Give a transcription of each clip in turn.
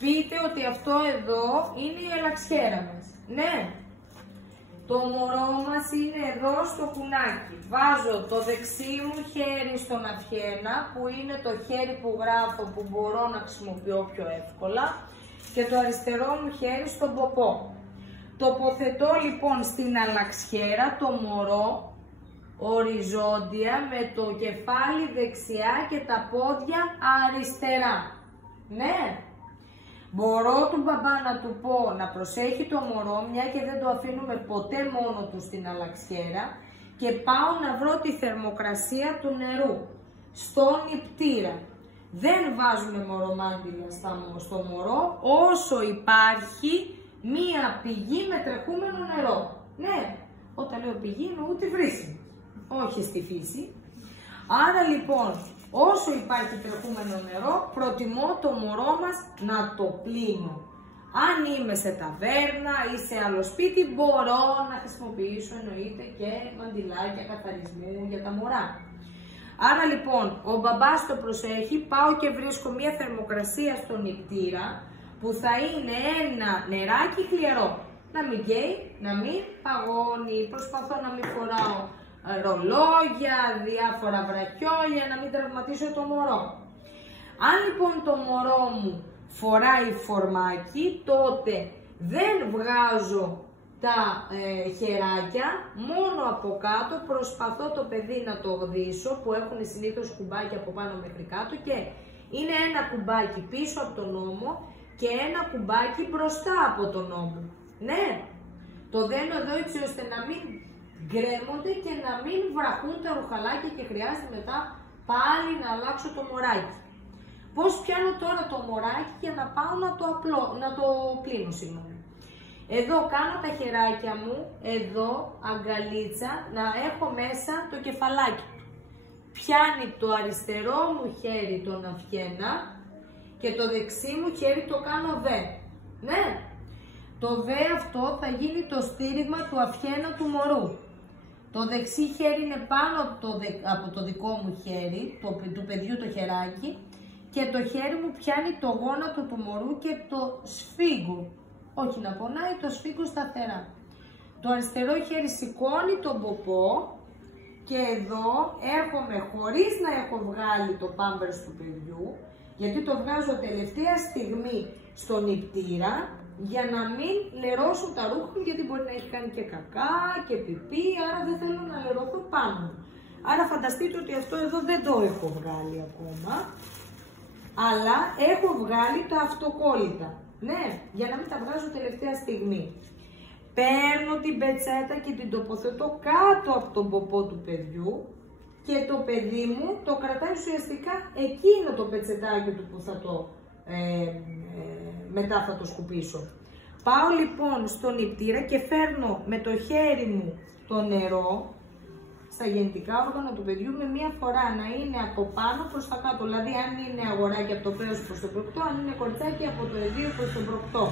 Πείτε ότι αυτό εδώ είναι η ελαξιέρα μας. Ναι. Το μωρό μας είναι εδώ στο κουνάκι. Βάζω το δεξί μου χέρι στον αυχένα, που είναι το χέρι που γράφω, που μπορώ να χρησιμοποιώ πιο εύκολα, και το αριστερό μου χέρι στον ποπό. Τοποθετώ λοιπόν στην αλαξιέρα το μωρό οριζόντια με το κεφάλι δεξιά και τα πόδια αριστερά. Ναι. Μπορώ του μπαμπά να του πω να προσέχει το μωρό, μια και δεν το αφήνουμε ποτέ μόνο του στην αλαξιέρα, και πάω να βρω τη θερμοκρασία του νερού στον νηπτήρα. Δεν βάζουμε μωρομάντιλα στο μωρό όσο υπάρχει μία πηγή με τρεχούμενο νερό. Ναι, όταν λέω πηγή εννοώ τη βρύση, όχι στη φύση. Άρα λοιπόν, όσο υπάρχει τρεχούμενο νερό, προτιμώ το μωρό μας να το πλύνω. Αν είμαι σε ταβέρνα ή σε άλλο σπίτι, μπορώ να χρησιμοποιήσω εννοείται και μαντιλάκια καθαρισμού για τα μωρά. Άρα λοιπόν, ο μπαμπάς το προσέχει, πάω και βρίσκω μια θερμοκρασία στον νηπτήρα, που θα είναι ένα νεράκι χλιαρό. Να μην καίει, να μην παγώνει, προσπαθώ να μην φοράω ρολόγια, διάφορα βραχιόλια, να μην τραυματίσω το μωρό. Αν λοιπόν το μωρό μου φοράει φορμάκι, τότε δεν βγάζω τα χεράκια, μόνο από κάτω προσπαθώ το παιδί να το γδίσω, που έχουν συνήθως κουμπάκι από πάνω μέχρι κάτω, και είναι ένα κουμπάκι πίσω από τον ώμο και ένα κουμπάκι μπροστά από τον ώμο. Ναι, το δένω εδώ έτσι ώστε να μην γκρέμονται και να μην βραχούν τα ρουχαλάκια και χρειάζεται μετά πάλι να αλλάξω το μωράκι. Πώς πιάνω τώρα το μωράκι για να πάω να το πλύνω, συγγνώμη. Εδώ κάνω τα χεράκια μου, εδώ αγκαλίτσα, να έχω μέσα το κεφαλάκι του. Πιάνει το αριστερό μου χέρι τον αυχένα και το δεξί μου χέρι το κάνω δε. Ναι. Το δε αυτό θα γίνει το στήριγμα του αυχένα του μωρού. Το δεξί χέρι είναι πάνω από το δικό μου χέρι, του παιδιού το χεράκι, και το χέρι μου πιάνει το γόνατο του μωρού και το σφίγγω. Όχι να πονάει, το σφίγγω σταθερά. Το αριστερό χέρι σηκώνει τον ποπό και εδώ έρχομαι χωρίς να έχω βγάλει το πάμπερς του παιδιού, γιατί το βγάζω τελευταία στιγμή στον νηπτήρα, για να μην λερώσουν τα ρούχα, γιατί μπορεί να έχει κάνει και κακά και πιπί, άρα δεν θέλω να λερωθώ πάνω. Άρα φανταστείτε ότι αυτό εδώ δεν το έχω βγάλει ακόμα, αλλά έχω βγάλει τα αυτοκόλλητα. Ναι, για να μην τα βγάζω τελευταία στιγμή. Παίρνω την πετσέτα και την τοποθετώ κάτω από τον ποπό του παιδιού και το παιδί μου το κρατάει ουσιαστικά εκείνο το πετσετάκι του που θα το μετά θα το σκουπίσω. Πάω λοιπόν στον νηπτήρα και φέρνω με το χέρι μου το νερό στα γεννητικά όργανα του παιδιού με μία φορά, να είναι από πάνω προς τα κάτω. Δηλαδή αν είναι αγοράκι από το πέος προς το προκτό, αν είναι κοριτσάκι από το εδίο προς το προκτό.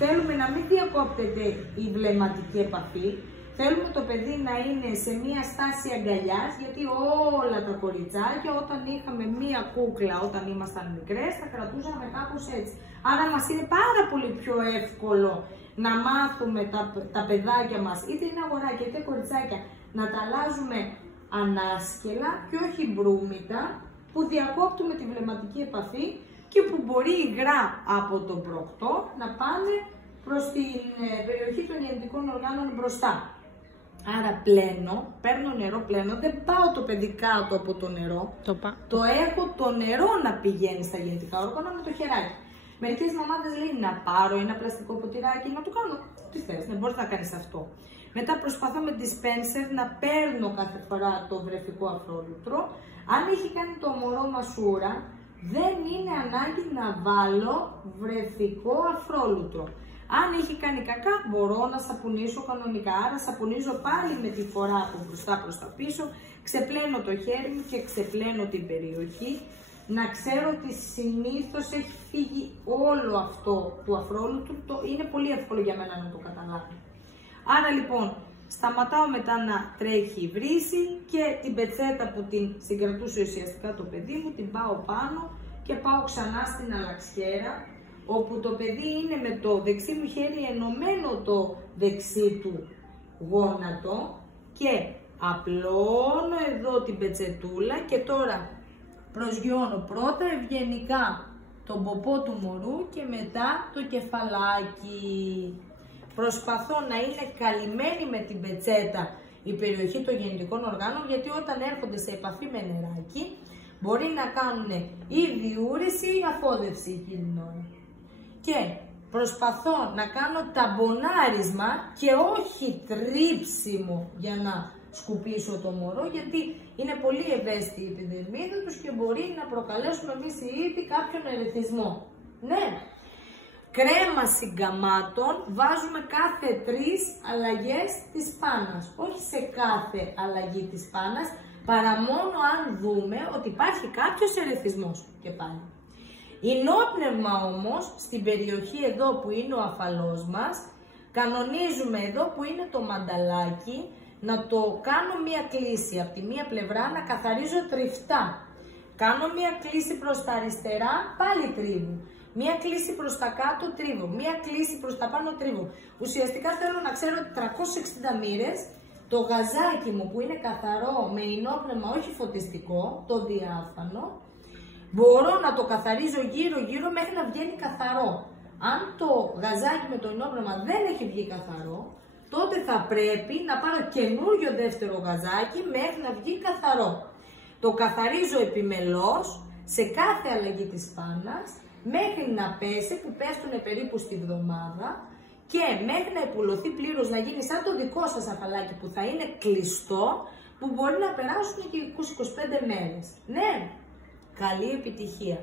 Θέλουμε να μην διακόπτεται η βλεμματική επαφή. Θέλουμε το παιδί να είναι σε μία στάση αγκαλιάς, γιατί όλα τα κοριτσάκια όταν είχαμε μία κούκλα όταν ήμασταν μικρές, τα κρατούσαμε κάπως έτσι. Άρα μας είναι πάρα πολύ πιο εύκολο να μάθουμε τα παιδάκια μας, είτε είναι αγοράκια είτε κοριτσάκια, να τα αλλάζουμε ανάσκελα και όχι μπρούμητα, που διακόπτουμε τη βλεμματική επαφή και που μπορεί υγρά από τον προκτό να πάνε προς την περιοχή των γεννητικών οργάνων μπροστά. Άρα πλένω, παίρνω νερό, πλένω, δεν πάω το παιδί κάτω από το νερό, το έχω το νερό να πηγαίνει στα γεννητικά όργανα με το χεράκι. Μερικές μαμάδες λένε να πάρω ένα πλαστικό ποτηράκι να το κάνω. Τι θες, δεν μπορείς να κάνεις αυτό. Μετά προσπαθώ με dispenser να παίρνω κάθε φορά το βρεφικό αφρόλουτρο. Αν έχει κάνει το μωρό μασούρα, δεν είναι ανάγκη να βάλω βρεφικό αφρόλουτρο. Αν έχει κάνει κακά, μπορώ να σαπουνίσω κανονικά. Άρα σαπουνίζω πάλι με τη φορά από μπροστά προς τα πίσω, ξεπλένω το χέρι μου και ξεπλένω την περιοχή. Να ξέρω ότι συνήθως έχει φύγει όλο αυτό του αφρόλουτρου, είναι πολύ εύκολο για μένα να το καταλάβω. Άρα λοιπόν, σταματάω μετά να τρέχει η βρύση και την πετσέτα που την συγκρατούσε ουσιαστικά το παιδί μου, την πάω πάνω και πάω ξανά στην αλλαξιέρα, όπου το παιδί είναι με το δεξί του χέρι ενωμένο το δεξί του γόνατο και απλώνω εδώ την πετσετούλα και τώρα προσγειώνω πρώτα ευγενικά τον ποπό του μωρού και μετά το κεφαλάκι. Προσπαθώ να είναι καλυμμένη με την πετσέτα η περιοχή των γεννητικών οργάνων, γιατί όταν έρχονται σε επαφή με νεράκι μπορεί να κάνουν ή διούρηση ή αφόδευση εκείνη την ώρα. Και προσπαθώ να κάνω ταμπονάρισμα και όχι τρίψιμο για να σκουπίσω το μωρό, γιατί είναι πολύ ευαίσθητη η επιδερμίδα τους και μπορεί να προκαλέσουμε εμείς οι ίδιοι κάποιον ερεθισμό. Ναι. Κρέμα συγκαμάτων βάζουμε κάθε 3 αλλαγές της πάνας, όχι σε κάθε αλλαγή της πάνας, παρά μόνο αν δούμε ότι υπάρχει κάποιος ερεθισμός και πάλι. Ινόπνευμα όμως, στην περιοχή εδώ που είναι ο αφαλός μας, κανονίζουμε εδώ που είναι το μανταλάκι, να το κάνω μία κλίση από τη μία πλευρά, να καθαρίζω τριφτά. Κάνω μία κλίση προς τα αριστερά, πάλι τρίβω. Μία κλίση προς τα κάτω, τρίβω. Μία κλίση προς τα πάνω, τρίβω. Ουσιαστικά θέλω να ξέρω ότι 360 μοίρες το γαζάκι μου που είναι καθαρό με ινόπνευμα, όχι φωτιστικό, το διάφανο, μπορώ να το καθαρίζω γύρω-γύρω μέχρι να βγαίνει καθαρό. Αν το γαζάκι με το ινόπνευμα δεν έχει βγει καθαρό, τότε θα πρέπει να πάρω καινούριο δεύτερο γαζάκι μέχρι να βγει καθαρό. Το καθαρίζω επιμελώς σε κάθε αλλαγή της πάνας, μέχρι να πέσει, που πέφτουν περίπου στη βδομάδα, και μέχρι να επουλωθεί πλήρως, να γίνει σαν το δικό σας αφαλάκι που θα είναι κλειστό, που μπορεί να περάσουν και 20-25 μέρες. Ναι, καλή επιτυχία!